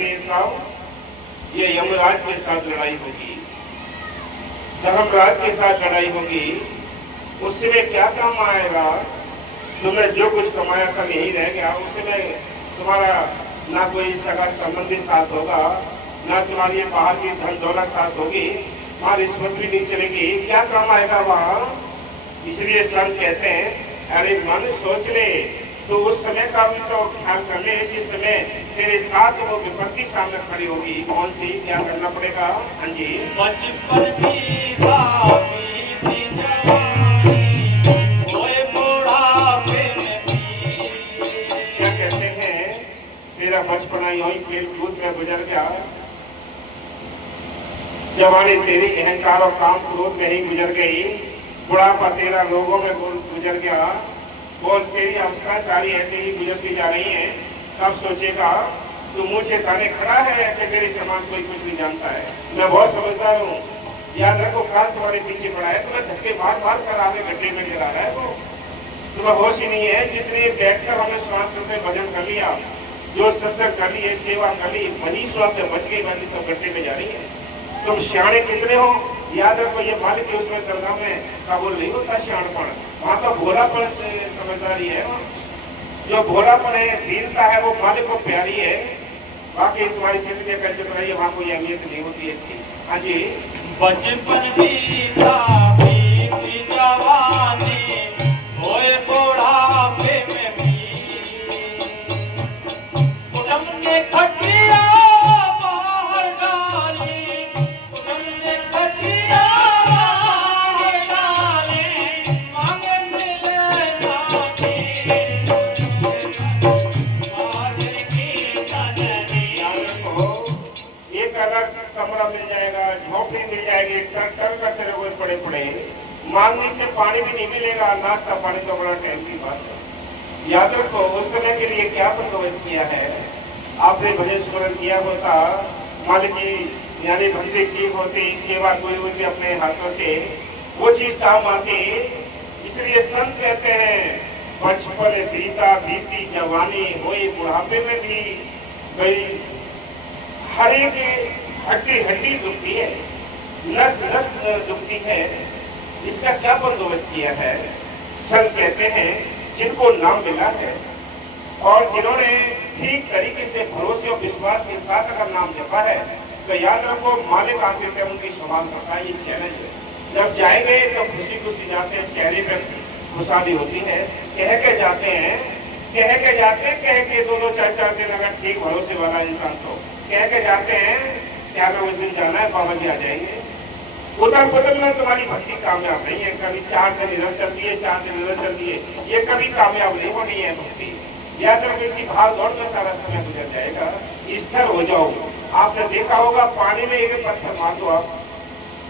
देवताओं, ये यमराज के साथ लड़ाई होगी, धर्मराज के साथ लड़ाई होगी, उससे क्या काम आएगा? तुम्हें जो कुछ कमाया सब यही रह गया, उसमें तुम्हारा ना कोई सगा संबंधी साथ होगा, ना तुम्हारी बाहर की धन दौलत साथ होगी, वहाँ रिश्वत भी नहीं चलेगी, क्या काम आएगा वहाँ? इसलिए संत कहते हैं अरे मन सोच ले, तो उस समय का भी तो ख्याल कर ले जिस समय तेरे साथ वो विपत्ति सामने खड़ी होगी। कौन सी, क्या करना पड़ेगा? हाँ जी, बचपन की बाती जवानी होए बुढ़ापे में भी। क्या कहते हैं, तेरा बचपना यूं ही खेल कूद में गुजर गया, जवानी तेरी अहंकार और काम क्रोध में ही गुजर गई, बुढ़ापा तेरा लोगों में गुजर गया, बोल तेरी अवस्था सारी ऐसे ही गुजरती जा रही है। कब सोचेगा तू मुझे ताने खड़ा है कि मेरे समान कोई कुछ नहीं जानता है, मैं बहुत समझदार हूँ। याद रखो, काल तुम्हारे पीछे पड़ा है, तुम्हें धक्के मार मार कर आगे गड्ढे में गिरा रहा है वो, तुम्हें होश ही नहीं है। जितने बैठकर हमने श्वास से भजन कर लिया, जो सत्संग कर ली, सेवा कर ली, वही श्वास से बच गई, बाकी सब गड्ढे में जा रही है। तुम सियाणे कितने हो? याद रखो, ये मालिक उसमें दरगाह में काबुल नहीं होता सियाणपण, वहाँ तो भोलापन से समझदारी है। जो भोलापन है, दीनता है, वो मालिक को प्यारी है। बाकी तुम्हारी जिंदगी का चल रही है, वहाँ कोई अहमियत नहीं होती है इसकी। हाँ जी, बचपन बीता बीती जवानी होए बुढ़ापे में भी। कुटुंब ने खटिया बाहर डाली, कुटुंब ने खटिया बाहर डाली, मांगे मिले नाती बादल की कदरी। याद रखो, एक अलग कमरा मिल जाएगा, झोपड़ी मिल जाएगी, टल करते रहोगे पड़े पड़े, मांगने से पानी भी नहीं मिलेगा, नाश्ता पानी तो बड़ा टाइम की बात है। याद रखो, उस समय के लिए क्या बंदोबस्त किया है, आपने भजन स्मरण किया होता, मालिक की यानी भक्ति की होती, सेवा कोई होती अपने हाथों से, वो चीज काम आती। इसलिए संत कहते हैं बचपन बीता बीती जवानी होई बुढ़ापे में भी गई, हर एक हड्डी हड्डी दुखती है, नस नस दुखती है, इसका क्या बंदोबस्त किया है? संत कहते हैं जिनको नाम मिला है और जिन्होंने ठीक तरीके से भरोसे और विश्वास के साथ अगर नाम जपा है, तो याद रखो मालिक आखिर में उनकी संभाल करता है। ये चैलेंज है, जब जाएंगे तो खुशी खुशी जाते हैं, चेहरे पर खुशहाली होती है, कह के जाते हैं, कह के जाते हैं, कह के दो चार चार दिन अगर ठीक भरोसे वाला इंसान तो कह के जाते हैं क्या मैं उस दिन जाना है, बाबा जी आ जाएंगे। उधर बदल में तुम्हारी भक्ति कामयाब नहीं है, कभी 4 दिन इधर चलती है, 4 दिन इधर चलती है, ये कभी कामयाब नहीं होनी है भक्ति। या तो किसी भाग दौड़ में सारा समय गुजर जाएगा, स्थिर हो जाओ। आपने देखा होगा पानी में एक पत्थर मार दो, आप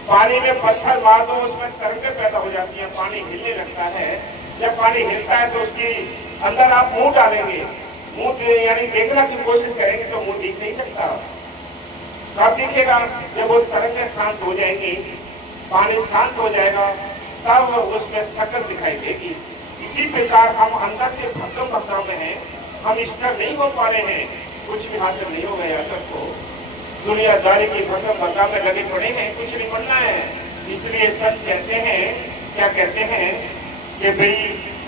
पानी में पत्थर मार दो, उसमें तरंगें पैदा हो जाती है, पानी हिलने लगता है। जब पानी हिलता है तो उसकी अंदर आप मुंह डालेंगे, मुंह यानी देखने की कोशिश करेंगे तो मुंह दिख नहीं सकता। कब दिखेगा? जब वो तरंगें शांत हो जाएंगी, पानी शांत हो जाएगा, तब उसमें शक्ल दिखाई देगी। इसी प्रकार हम अंदर से भक्कम भक्कम में हैं, हम स्थिर नहीं हो पा रहे हैं, कुछ भी हासिल नहीं हो गया तक को, दुनियादारी की भक्कम भक्कम में लगे पड़े हैं, कुछ नहीं बनना है। इसलिए संत कहते हैं, क्या कहते हैं कि भाई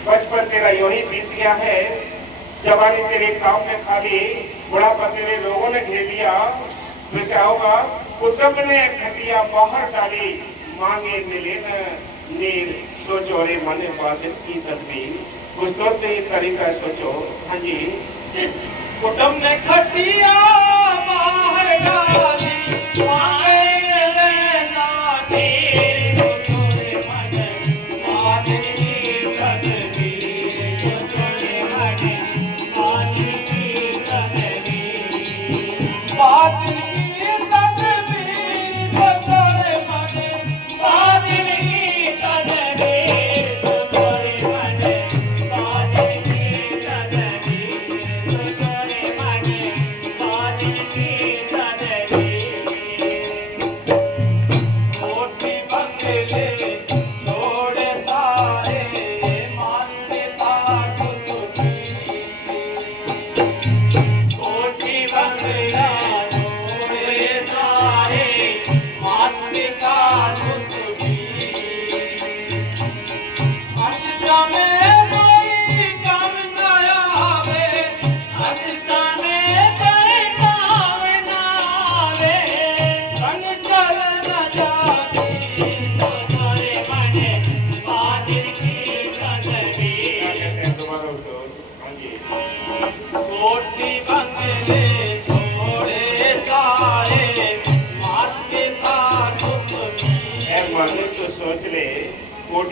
बचपन तेरा यूं ही बीत गया है, जवानी तेरे काम में खाली, बुढ़ापा तेरे लोगों ने घेर लिया, तो क्या होगा? कुटुंब ने खटिया बाहर डाली, मांगे मिले न नीर, सोचो रे मन बादल की तदबीर। कुछ तो तरीका सोचो। हाँ जी, कुटुंब ने खटिया बाहर डाली, मांगे मिले ना नीर, सोचो रे मन बादल की तदबीर, सोचो रे मन बादल की तदबीर, बादल की तदबीर, सोचो रे मन बादल की तदबीर, सोचो रे मन बादल की तदबीर, सोचो रे मन बादल की तदबीर।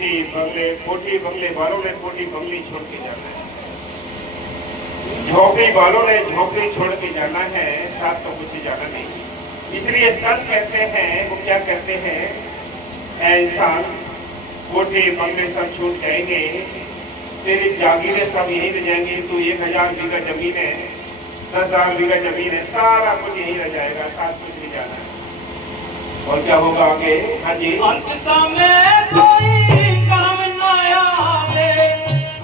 कोठी बंगले वालों ने कोठी बंगली छोड़ के जाना है, झोपड़ी वालों ने झोपड़ी छोड़ के जाना है, साथ तो कुछ जाना नहीं। इसलिए संत कहते हैं, वो क्या कहते हैं, ऐ इंसान कोठी बंगले सब छूट जाएंगे, तेरी जागीरें सब यहीं रह जाएंगी, तू 1000 बीघा जमीन है, 10,000 बीघा जमीन है, सारा कुछ यहीं रह जाएगा, साथ कुछ नहीं जाना है। और क्या होगा आगे? हाँ जी, अंत समय कोई काम न आवे,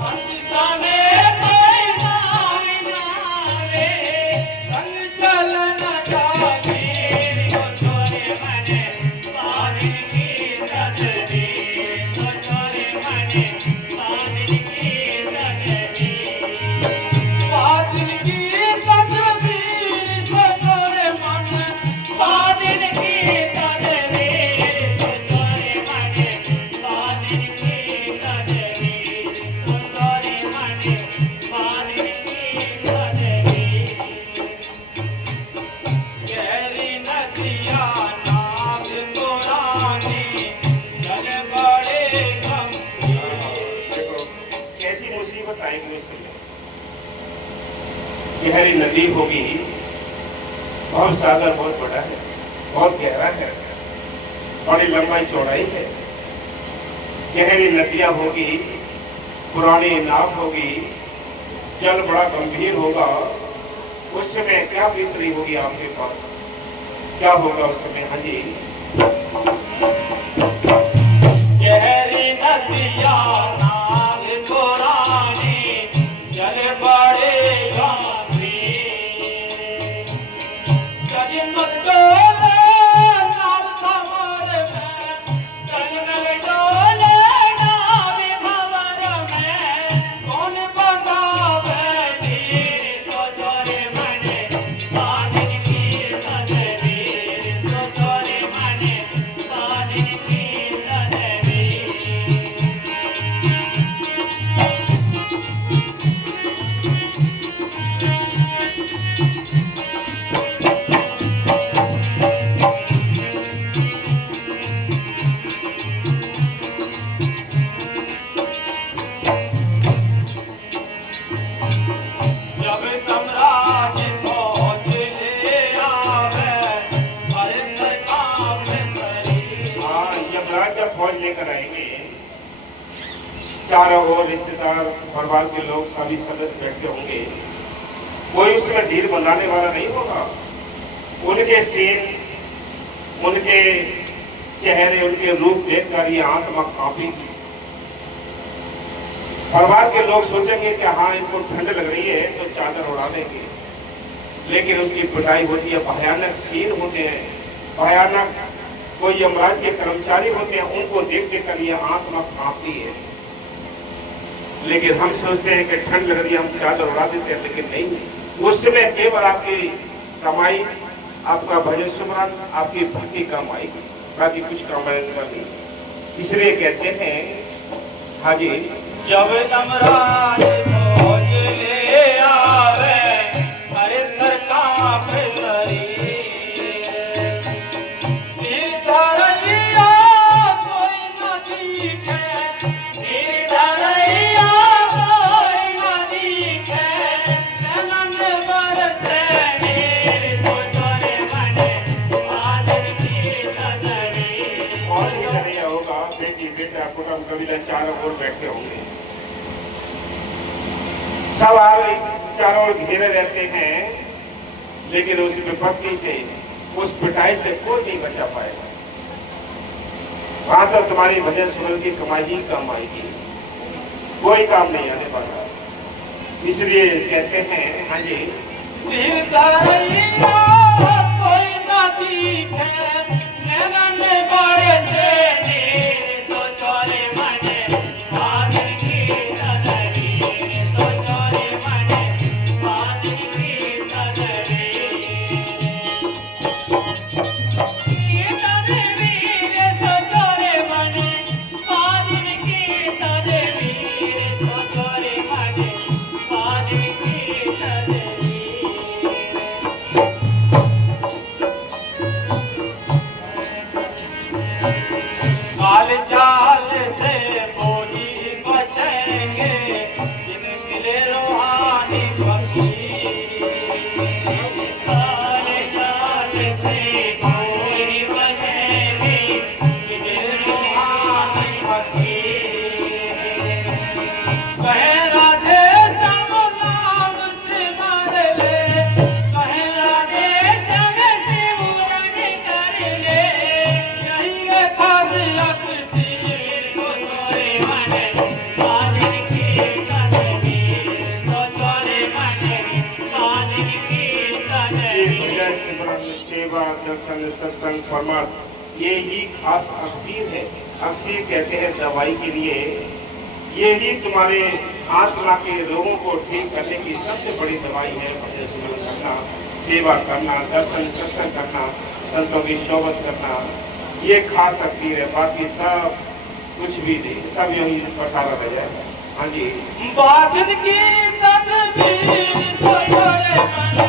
अंत समय कोई काम न आवे, संग चलन जागीर हो तोरे मने, बारिन की तदबीर हो तोरे मने, बारिन की तदबीर, बारिन की तदबीर हो तोरे मने, बारिन की गहरी नदी होगी, बहुत सागर बहुत बड़ा है, बहुत गहरा है, बड़ी लंबाई चौड़ाई है। गहरी नदियां होगी, पुरानी नाव होगी, जल बड़ा गंभीर होगा, उस समय क्या बीतरी होगी आपके पास, क्या होगा उस समय? हाँ जी, गहरी नदियां नाव पुरानी, जल बड़े लेकर आएंगे, चारों ओर रिश्तेदार परिवार के लोग सभी सदस्य बैठे होंगे, कोई उसमें धीर बनाने वाला नहीं होगा। उनके सीन, उनके चेहरे, उनके रूप देखकर ये आत्मा कांपेगी। परिवार के लोग सोचेंगे कि हाँ इनको ठंड लग रही है तो चादर उड़ा देंगे, लेकिन उसकी पिटाई होती है, भयानक सीन होते हैं, भयानक कोई यमराज के कर्मचारी होते हैं, उनको देख देख कर ये आत्मा कांपती है। लेकिन हम सोचते हैं कि ठंड लग रही है, हम चादर उड़ा देते हैं, लेकिन नहीं, उस समय केवल आपकी कमाई, आपका भजन सुमरन, आपकी भक्ति काम आएगी, बाकी कुछ कमाएगा नहीं। इसलिए कहते हैं, हाँ जी, जब यमराज भोज ले आवे, हरे सर कांपे शरीर, कुटुंब कबीला चारों ओर बैठे होंगे, सब चारों ओर घेरे रहते हैं, लेकिन उस विपत्ति से, उस पिटाई से कोई नहीं बचा पाएगा। वहां तो तुम्हारी भजन सुमन की कमाई ही काम आएगी, कोई काम नहीं आने वाला। इसलिए कहते हैं, हाँ जी, कोई ना दिखे, नैनन बरसे राखी कहे राधे श्याम नाम सिमर ले कहे राधे श्याम सिमरन कर ले यही है खास अक्सीर सो तोरे मन कालिन कीर्तन वीर सो तोरे मन कालिन कीर्तन ये वीर पूजा सिमरन सेवा दर्शन सत्संग परमार्थ ये ही खास अक्सीर है। अक्सीर कहते हैं दवाई के लिए। ये ही तुम्हारे आत्मा के रोगों को ठीक करने की सबसे बड़ी दवाई है। भजन सिमरन करना, सेवा करना, दर्शन सत्संग करना, संतों की सोबत करना, ये खास अक्सीर है। बाकी सब कुछ भी नहीं, सब यही पसारा रह जाएगा। हाँ जी। बादल की तदबीर सो तोरे मन